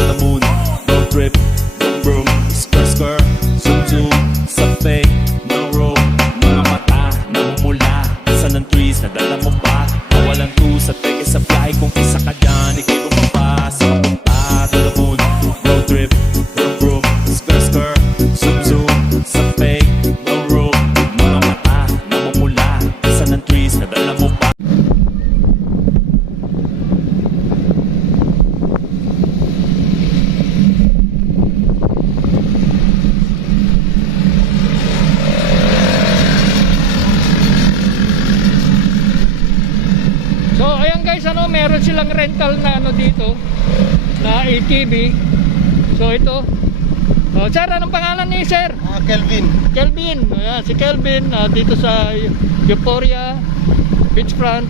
to the moon. Road trip, vroom vroom, skr skr, zoom zoom, sa fake, no road. Mga mata, namumula, isa ng trees, nadala mo pa. Nawalan to sa teke sa fly, kung isa ka dyan, ikay bumaba. Sa punta to the moon. Road trip, vroom vroom, skr skr, zoom zoom, sa fake, no road. Mga mata, namumula, isa ng trees, nadala mo pa. So ayan guys, meron silang rental na dito na ATV. So ito. Sir, anong pangalan ni sir? Kelvin. Kelvin. Ayan, si Kelvin dito sa Euphoria Beachfront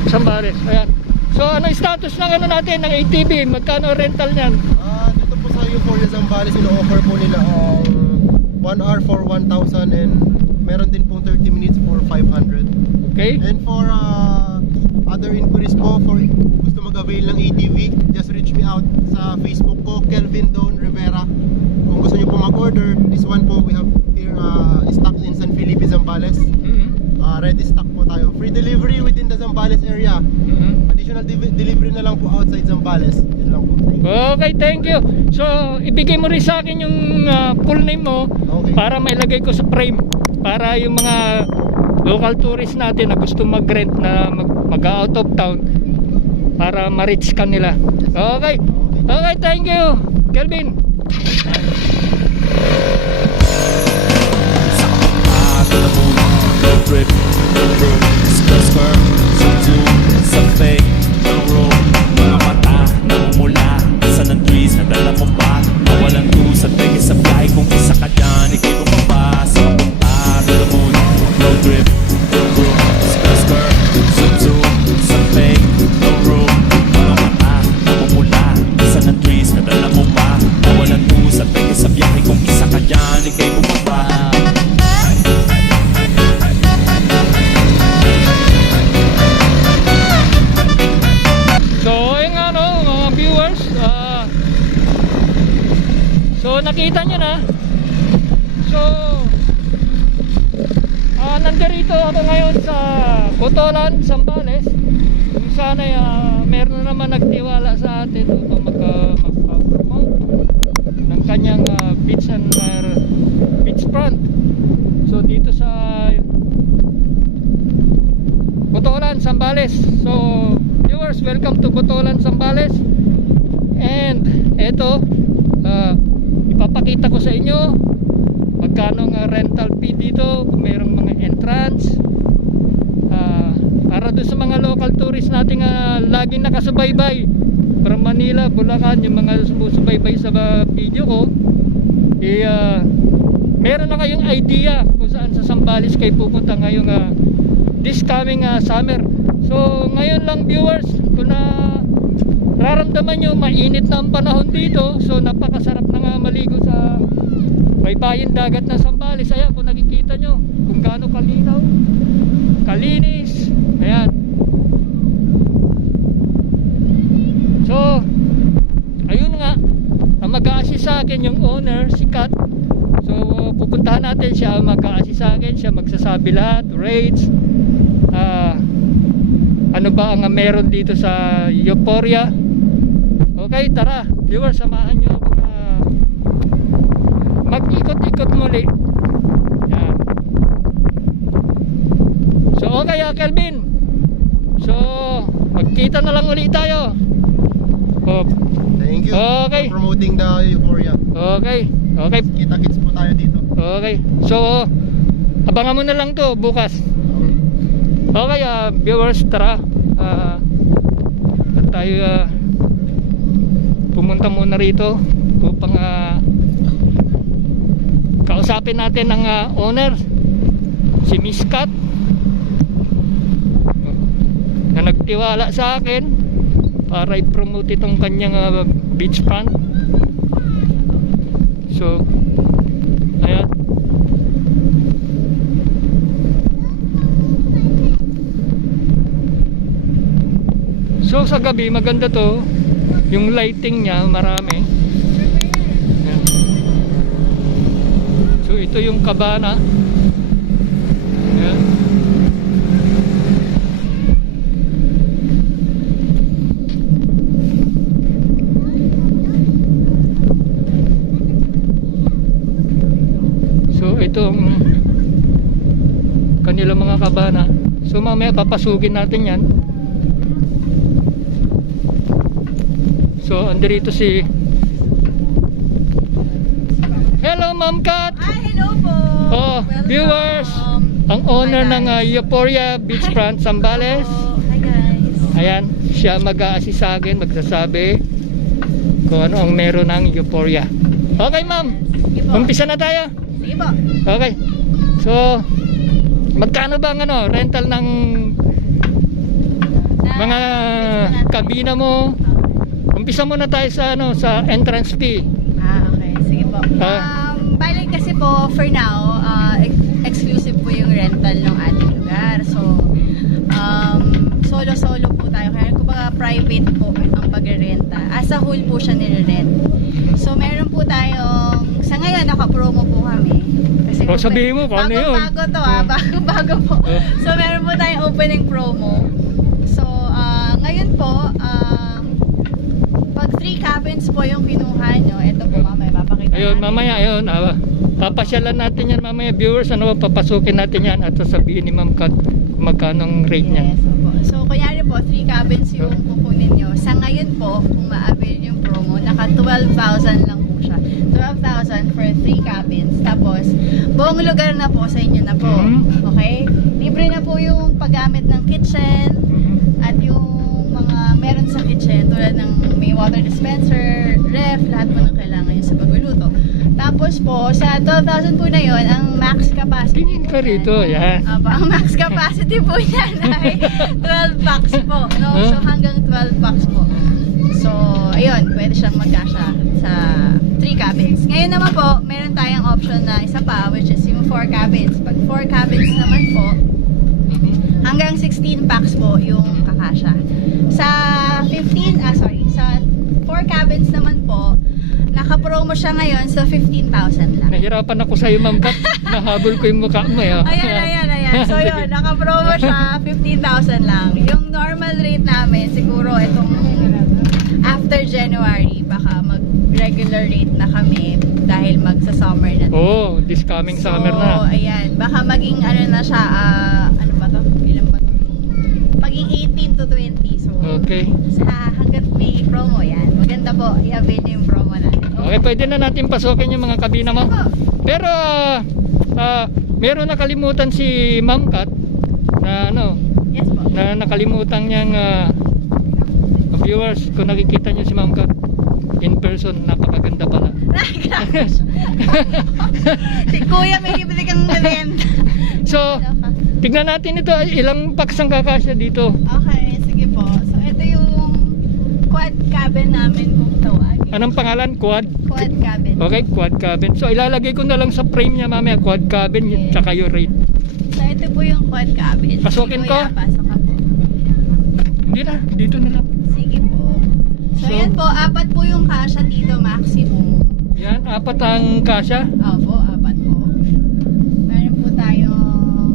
of Zambales. Ayan. So ano yung status ng natin ng ATV? Magkano rental niyan? Dito po sa Euphoria Zambales, ino-offer po nila 1 hour for 1,000 and meron din pong 30 minutes for 500. Okay. And for other inquiries po, for gusto mag-avail ng ATV, just reach me out sa Facebook ko, Kelvin Don Rivera. Kung gusto nyo po mag-order, this one po we have here stock in San Felipe, Zambales. Ready stock po tayo. Free delivery within the Zambales area. Additional delivery na lang po outside Zambales. Yun lang po. Okay, thank you. So ibigay mo rin sa akin yung full name mo, Okay. para mailagay ko sa frame, para yung mga local tourist natin na gusto mag-rent na mag-out of town, para ma-reach ka nila. Okay. Okay, thank you, Kelvin. Sa kapunta to the moon. Road trip, vroom vroom, skr skr, zoom zoom, sa fake, no road. Mga mata, namumula, isa ng trees, nadala mo pa. Nawalan to sa teke sa fly, kung isa ka dyan, ikay bumaba. Sa kapunta to the moon. Road trip, vroom vroom, skr skr, zoom zoom, sa fake, no road. Mga mata, namumula, isa ng trees, nadala mo pa. Nawalan to sa teke sa biyahe, kung isa ka dyan, ikay bumaba. So ayun nga mga viewers, so nakita nyo na. So nandirito ako ngayon sa Botolan, Zambales. Kung sana meron na naman nagtiwala sa atin upang magpa-promote ng kanyang beachfront. So dito sa Botolan, Zambales. So viewers, welcome to Botolan, Zambales. And eto, ipapakita ko sa inyo magkano ang rental fee dito, kung mayroong mga entrance, para doon sa mga local tourists nating laging nakasubaybay from Manila, Bulacan, yung mga sumusubaybay sa video ko, meron na kayong idea kung saan sa Zambales kayo pupunta ngayong this coming summer. So ngayon lang viewers, kung nararamdaman nyo mainit na ang panahon dito, so napakasarap na nga maligo sa baybayin dagat ng Zambales. Ayan, kung nakikita nyo kung gaano kalinaw, kalinis. Ayan. So ayun nga, ang mag-a-assist sa akin yung owner, si Kat. So pupuntahan natin siya, mag-a-assist sa akin, siya magsasabi lahat, rates, ano ba ang meron dito sa Euphoria. Okay, tara viewers, samahan nyo ako na mag-ikot-ikot muli. Yan. So okay Kelvin, so magkita na lang ulit tayo. Thank you Okay. for promoting the Euphoria. Okay. Okay. Kita-kits po tayo dito. Okay. So abangan mo na lang to bukas. Okay, viewers, tara. Tayo pumunta muna rito upang kausapin natin ang owner, si Miss Kat, na nagtiwala sa akin para i-promote itong kanyang beachfront. So ayan. So sa gabi maganda to Yung lighting niya marami. Yan. So ito yung kabana. Yan. So itong kanilang mga kabana. So mamaya papasukin natin yan. So andito si Hello Ma'am Kat. Hi, hello po. Oh, Welcome. viewers. Ang owner Hi, ng guys. Euphoria Beachfront Zambales. Oh, hi guys. Ayan, siya mag-a-assist sa akin, magsasabi kung ano ang meron ng Euphoria. Okay ma'am, Sige po. umpisa na tayo. Sige po. Okay. So, magkano ba ang ano, rental ng mga kabina mo? Umpisa muna tayo sa ano, sa entrance fee. Okay. Sige po. Balik kasi po, for now, exclusive po yung rental ng ating lugar. So, solo-solo po tayo. Kaya kumbaga private po ang pag-renta. As a whole po siya nire-rent. So, meron po tayong, sa ngayon, naka-promo po kami. Kasi O, sabihin mo kung ano yun. Bago to bago po. So, meron po tayong opening promo. So, ngayon po, pag 3 cabins po yung kinuha nyo, ito po mamaya, papakita Ayun, natin. mamaya, ayun, papasyalan natin yan mamaya viewers, ano, papasukin natin yan at sasabihin ni Ma'am Kat kung magkano ang rate niya. Yes, opo. So, kunyari po, 3 cabins yung kukunin nyo. Sa ngayon po, kung ma-avail yung promo, naka 12,000 lang po siya. 12,000 for 3 cabins. Tapos, buong lugar na po sa inyo na po. Mhm. Okay? Libre na po yung paggamit ng kitchen at yung mga meron sa kitchen tulad ng may water dispenser, ref, lahat po ng kailangan yun sa pagluluto. Tapos po, sa 12,000 po na yon, ang max capacity Tingin ka po rito, yan. ang max capacity po niyan ay 12 packs po. No? So hanggang 12 packs po. So, ayun, pwede siyang magkasya sa 3 cabins. Ngayon naman po, meron tayong option na isa pa, which is yung 4 cabins. Pag 4 cabins naman po, hanggang 16 packs po yung kakasya. Sa 4 cabins naman po, naka-promo siya ngayon sa 15,000 lang. Nahirapan ako sa iyo Ma'am Kat, nahabol ko yung mukha mo. Ayan. So yun, naka-promo siya, 15,000 lang. Yung normal rate namin, siguro itong after January, baka mag-regular rate na kami dahil magsa-summer na. Oh, this coming summer na. So, ayan, baka maging ano na siya, ano ba to? Ilan ba to? Maging 18 to 20. So, Okay. hanggat may promo yan. Maganda po, i-avail niyo yung promo natin. Okay, pwede na natin pasukin yung mga kabina mo. Pero, meron nakalimutan si Ma'am Kat na ano, Yes po. na nakalimutan niyang viewers, kung nakikita niyo si Ma'am Kat in person, napakaganda pala. Ay, grabe siya. Si Kuya, may libre kang merienda. So, tignan natin ito, ilang packs ang kakasya dito. Okay, sige po. So, ito yung quad cabin namin kung tawagin. Anong pangalan? Quad? Quad cabin. Okay, quad cabin. So, ilalagay ko na lang sa frame niya mamaya, quad cabin, Yes. tsaka yung rate. So, ito po yung quad cabin. Pasukin Sige, ko? Kuya, pasok ka po. Hindi na, dito na lang. Sige po. So, So, yan po, 4 po yung kasya dito maximum. Yan, 4 ang kasya. Opo, 4 po. Meron po tayong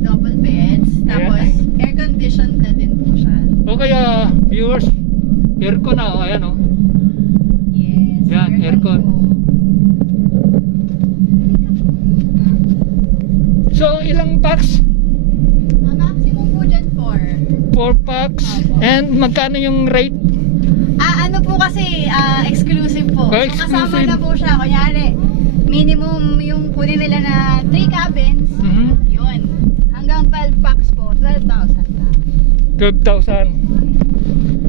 double beds. Tapos, air conditioned na din po siya. O kaya, viewers, aircon na, o, ayan o. Yes. Yan, aircon. po. So, ilang packs? Ang maximum po dyan 4. 4 packs. And magkano yung rate? Ano po kasi, exclusive po. Oh, So, kasama exclusive. na po siya. Kunyari, minimum yung kunin nila na 3 cabins. Mhm. Yun. Hanggang 12 packs po. 12,000 na. 12,000.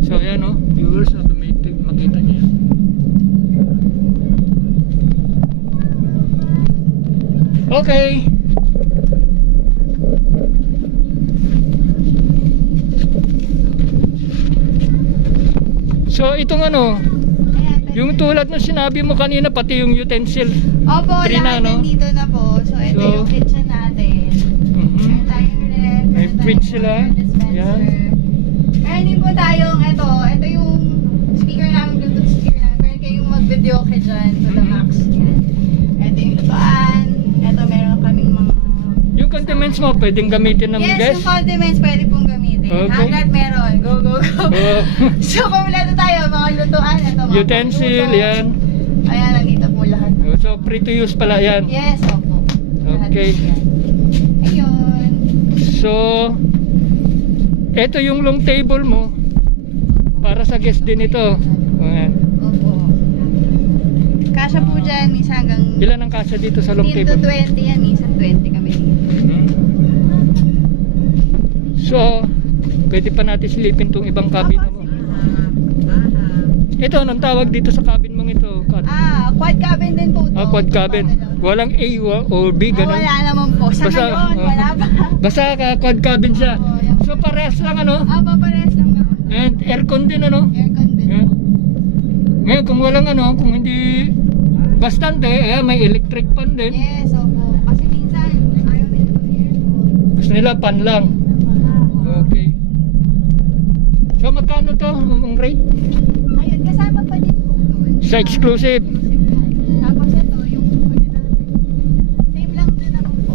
So, ayan o, viewers, automatic, makita niyo yan. Okay. So, itong ano, Ayan, yung tulad ng sinabi mo kanina, pati yung utensil. Opo, Three na, lahat no? nandito na po. So, ito So, yung kitchen natin. Mhm. Meron tayong ref. May meron fridge tayong sila. water dispenser. Yan. Meron din po tayong, ito yung speaker mo, pwedeng gamitin ng Yes, guest. yung condiments pwede pong gamitin. Okay. Hanggat meron. Go, go, go. Oh. So, kompleto tayo. Mga lutuan. Ito, mga Utensil, pangluto. yan. Ayan, nandito po lahat. Oh, so, free to use pala yan. Yes, opo. Lahat Okay. po yan. Ayun. So, eto yung long table mo. Para sa guest din ito. Ayan. Opo. Kasya po dyan, minsan hanggang Ilan ang kasya dito sa long 15 to table? 20 yan. Minsan 20 kami dito. Hmm. So, pwede pa natin silipin tong ibang cabin mo. Ito, anong tawag dito sa cabin mong ito? Quad cabin din po to. Quad cabin. Walang A or B, ganun? Wala naman po. Sa Basta- ngayon, wala pa. Basta quad cabin siya. Oo, yan. So, parehas lang ano? Papares lang naman. And aircon din ano? Aircon din Yan. po. Ngayon, kung walang ano, kung hindi bastante, may electric fan din. Yes, opo. Kasi minsan, ayaw nila mag-aircon. Gusto nila pan lang. Okay. So, magkano to? Ang rate? Ayun, kasama pa din po doon. Sa exclusive. Tapos ito, yung huli natin. Same lang din naman po.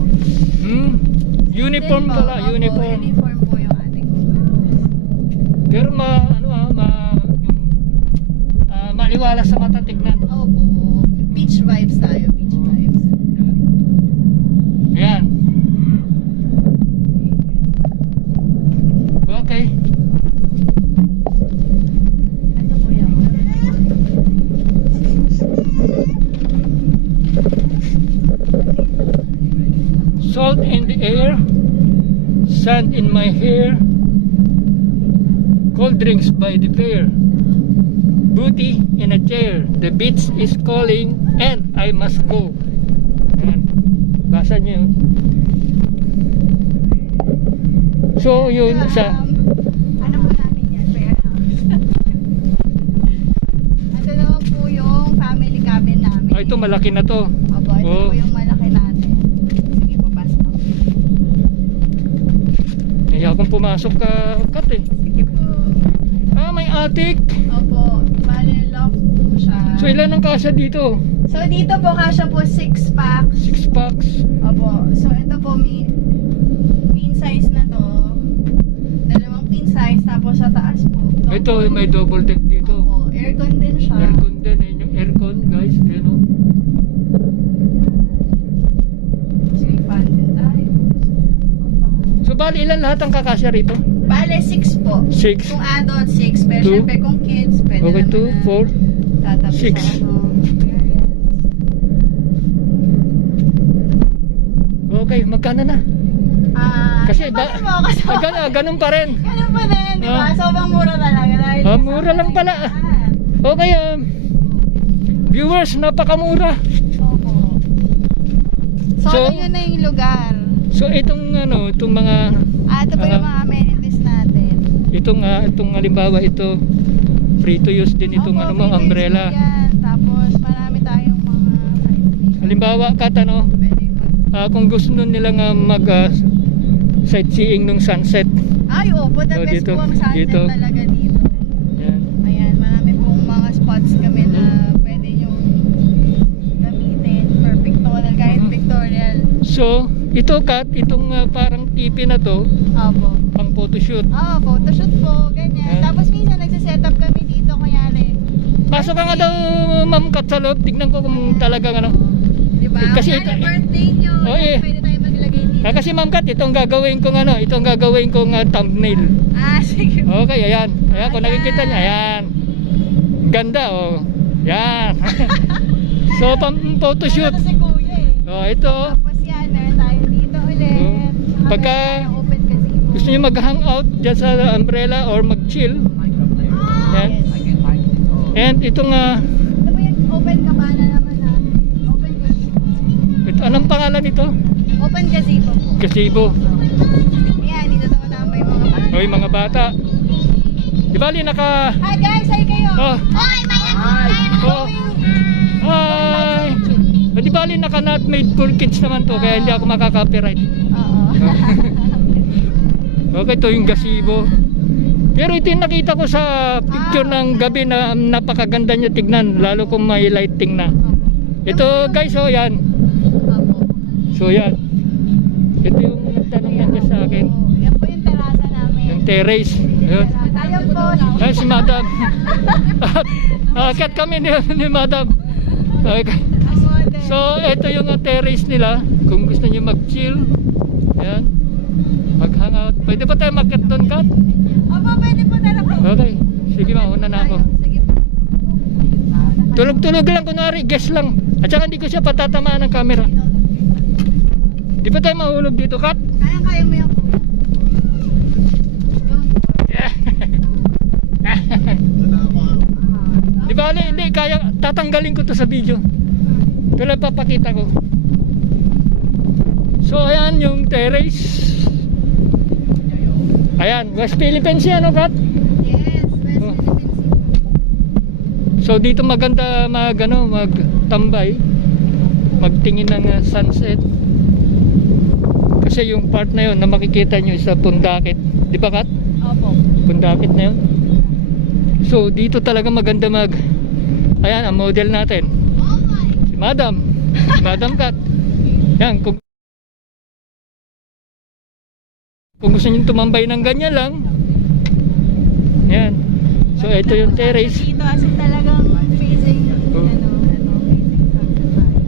Uniform Din po, pala, opo, uniform. uniform po yung ating. Pero maliwala sa mata tignan. Opo. Beach vibes tayo, beach vibes. Ayan. Okay. Ito po yan. Salt in the air, sand in my hair, cold drinks by the pair, booty in a chair, the beach is calling and I must go. Ayan. Basa nyo yun. So yun sa Ano po namin yan? Warehouse. Ito naman po yung family cabin namin. ito malaki na to. Opo, ito Oh. po yung malaki natin. Sige po, pasok. Kaya akong pumasok ka kat eh. Sige po. May attic. Opo, bale loft po siya. So ilan ang kasya dito? So dito po kasya po 6 packs. 6 packs. Opo, so ito po queen size na to. Dalawang queen size, tapos sa taas po. Ito may double deck dito. Opo, aircon din siya. Aircon din. Ayun yung aircon guys. Ayan o. So may fan din tayo. So bali ilan lahat ang kakasya rito? Bale 6 po. 6. Kung adult 6, pero Two. syempre kung kids, pwede Okay, naman 2, 4. tatabi six. sa parents. Okay, magkano na? Kasi ganun pa rin. Ganun pa din, di ba? Ah. Sobrang mura talaga. Dahil Mura lang pala. Okay, viewers, napakamura. Opo. So, So, yun na yung lugar. So itong itong mga Ito po yung mga amenities natin. itong halimbawa ito free to use din itong Opo, mo free to umbrella. use yan. Tapos, marami tayong mga sightseeing. Halimbawa Pwede kat kung gusto nun nilang mag sightseeing nung sunset. Ay, opo. The Oh, best dito, po ang sunset dito. talaga dito. Yan. Ayan, marami pong mga spots kami na pwede yung gamitin for pictorial, kahit pictorial. So ito kat itong parang tipi na to Opo. pang photoshoot. Photoshoot po, ganyan. Ayan. Tapos minsan nagsiset up kami dito, kunyari. Pasok ka nga daw ma'am kat sa loob. Tignan ko kung talagang Diba? Kasi Kunyari, ito- birthday nyo, Oh, eh. pwede tayo maglagay dito. kasi ma'am kat itong gagawin kong thumbnail. Sige po. Okay, ayan. Ayan, kung nakikita niya, ayan. Ganda, oh. Yan. So, pang photoshoot. Ano to si kuya eh. Oh, ito. Tapos yan, meron tayo dito ulit. Saka Pagka- meron tayong open gazebo. Gusto niyo mag-hangout dyan sa umbrella or mag-chill. Yan. Yes. And itong, Ito po yung open cabana naman ha. Open gazebo. anong pangalan nito? Open gazebo po. Gazebo. Yan, dito tumatama yung mga bata. O, yung mga bata. Di bali, naka... Hi guys, hi kayo. Oh. Hoy, may Oh. Hi! O, di bali, naka not made for kids naman to, kaya hindi ako makaka-copyright. Oo. Okay, ito yung gazebo. Pero ito yung nakita ko sa picture ng gabi na napakaganda niya tignan, lalo kung may lighting na. Ito guys, oh yan. Opo. So yan. Ito yung terrace. Ayun. Tayo po. Ay, si Madam. Akit kami ni Madam. Okay. So, ito yung terrace nila. Kung gusto niyo mag-chill, ayan, mag-hangout. Pwede pa tayo mag-cut doon, Kat? Opo, pwede po tayo po. Okay. Sige, mauna na ako. Sige po. Tulog-tulog lang, kunwari, guess lang. At saka hindi ko siya patatamaan ng camera. Di pa tayo mahulog dito, Kat? Kaya mo yan po. Di ba, hindi, kaya tatanggalin ko to sa video. Ito lang papakita ko. So, ayan yung terrace. Ayan, West Philippines yan, no, Kat? Yes, West Oh. Philippines. So, dito maganda magtambay, magtingin ng sunset. Kasi yung part na yun na makikita nyo sa Pundakit. Di ba, Kat? Opo. Pundakit na yun. So, dito talaga maganda ayan, ang model natin. Si Madam. Si Madam Kat. Yan, kung gusto nyo tumambay ng ganyan lang. Yan. So, ito yung terrace. Dito as in talagang facing, Oh. facing Sunset Valley.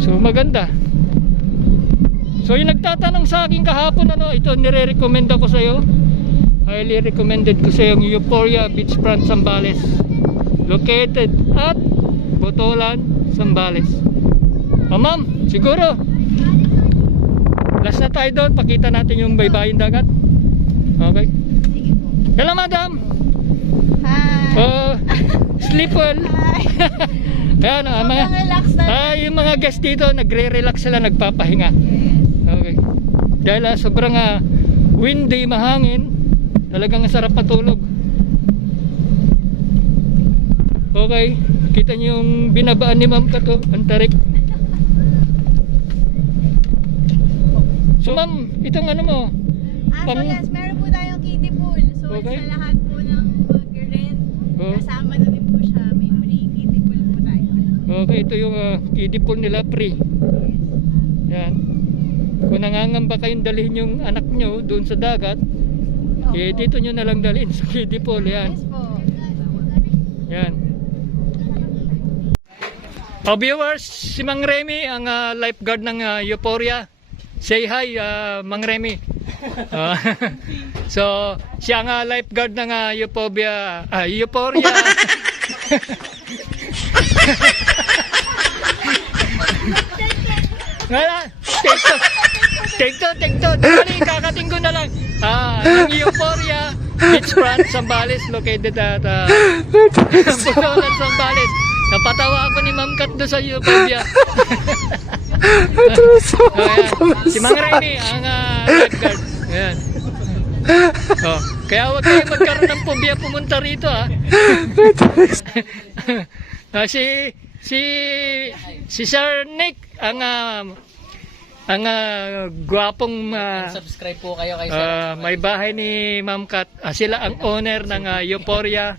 So, maganda. So, yung nagtatanong sa akin kahapon, ito nire-recommend ako sa iyo. Highly recommended ko sa yung Euphoria Beachfront Zambales. Located at Botolan, Zambales. Ma'am, siguro last na tayo doon, pakita natin yung baybayin dagat. Okay. Sige po. Hello, Madam. Hi. Sleep well. Hi. Ayan, Sobrang relax na. yung mga guest dito nagre-relax sila, nagpapahinga. Okay. Dahil sobrang windy, mahangin, talagang sarap matulog. Okay, kita niyo yung binabaan ni Ma'am Kato, ang tarik. So ma'am, itong ano mo? So yes, meron po tayong kiddie pool. So Okay. sa lahat po ng mag-rent, Oh. kasama na din po siya. May free kiddie pool po tayo. Okay, ito yung kiddie pool nila, free. Yan. Kung nangangamba kayong dalhin yung anak nyo doon sa dagat, eh dito nyo na lang dalhin sa kiddie pool. Yan. Yes po. Yan. Viewers, si Mang Remy, ang lifeguard ng Euphoria. Say hi, Mang Remy. So, siya ang lifeguard ng Euphoria. Take two. Dali, kakating ko na lang. Yung Euphoria Beachfront Zambales, located at Botolan, Zambales. Napatawa ako ni Ma'am Kat doon sa Euphoria. Ayan. Si Mang Remy ang lifeguard. Ayan. Oh, kaya huwag kayo magkaroon ng phobia pumunta rito, ha. Si Sir Nick ang gwapong Subscribe po kayo kay may bahay ni Ma'am Kat. Sila ang owner ng Euphoria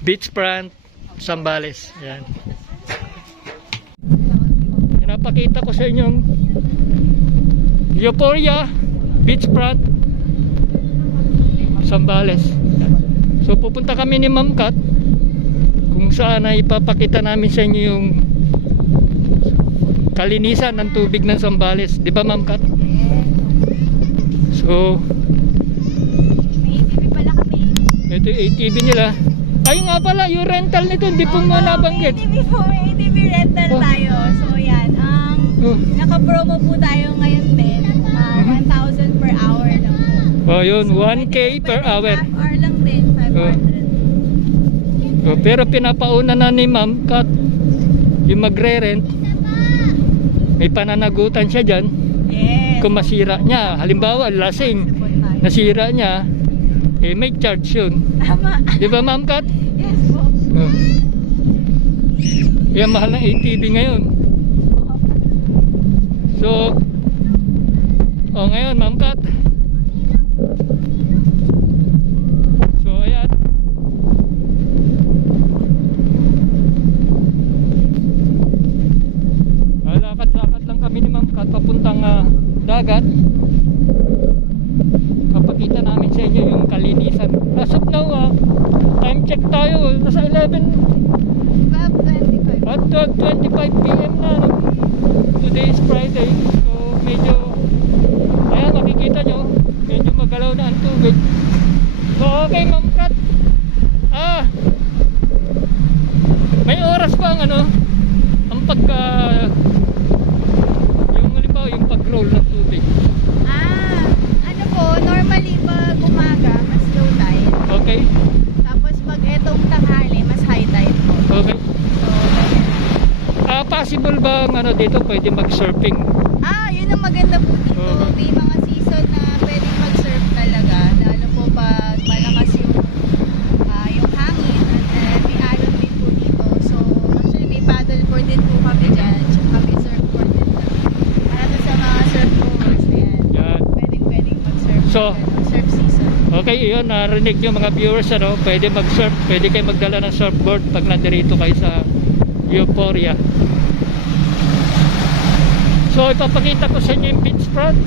Beachfront Zambales. Yan. Pinapakita ko sa inyong Euphoria Beachfront Zambales. Yan. So pupunta kami ni Ma'am Kat kung saan ay ipapakita namin sa inyo yung kalinisan ng tubig ng Zambales. Di ba, Ma'am Kat? So, May ATV pala kami. ito yung ATV nila. Ay nga pala, yung rental nito, hindi po mo nabanggit. May ATV po. May ATV rental Oh. tayo. So yan. Oh. Naka-promo po tayo ngayon din. 1,000 per hour lang po. Oh, yun, 1K per hour. Half hour lang din. 500. Oh, pero pinapauna na ni Ma'am Kat yung magre-rent. May pananagutan siya dyan. Yes. Kung masira niya, halimbawa lasing, nasira niya, eh may charge yun. Tama. Di ba, Ma'am Kat? Yes po. Oh. Kaya mahal ng ATV ngayon. So, ngayon, Ma'am Kat. So, ayan. Lakad-lakad lang kami ni Ma'am Kat papuntang ano dito, pwede mag-surfing. Yun ang maganda po dito. Oo. May mga season na pwedeng mag-surf talaga. Lalo po pag malakas yung hangin. At may alon din po dito. So, actually may paddleboard din po kami dyan. Tsaka may surfboard din kami. Para doon sa mga surfboards na yan. Yan. Pwedeng mag-surf. So, surf season. Okay, yun, narinig nyo mga viewers, ano, pwede mag-surf, pwede kayo magdala ng surfboard pag nandirito kayo sa Euphoria. So, ipapakita ko sa inyo yung beachfront.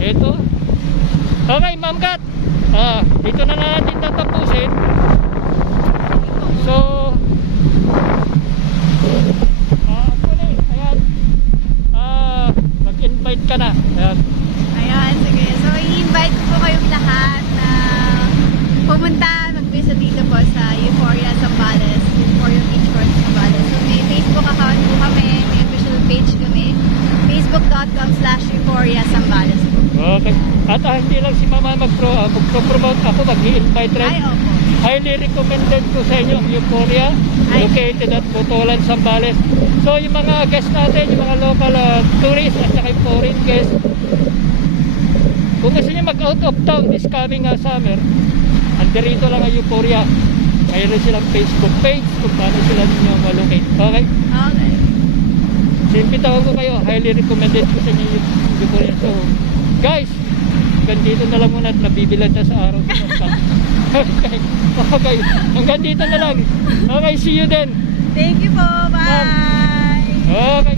Ito. Okay, Ma'am Kat. Dito na natin tatapusin. So, actually, ayan. Mag-invite ka na. Ayan. Ayan, sige. So, i-invite ko po kayong lahat na pumunta, mag-visit dito po sa Euphoria Zambales, Euphoria Beachfront Zambales. So, may Facebook account po kami, may official page kami, facebook.com/Euphoria Zambales po. Okay. At hindi lang si Mama mag-promote, ako mag-i-invite rin. Ay, opo. Highly recommended ko sa inyo ang Euphoria, Ay. located at Botolan, Zambales. So yung mga guests natin, yung mga local tourists at saka yung foreign guests, kung gusto nyo mag-out of town this coming summer, andirito lang ang Euphoria. Mayroon silang Facebook page kung paano sila ninyo malocate. Okay? Okay. Simpitawan ko kayo, highly recommended ko sa inyo yung Euphoria. So, guys, hanggang dito na lang muna at nabibilad na sa araw. Okay, okay. Hanggang dito na lang. Okay, see you then. Thank you po. Bye! Okay.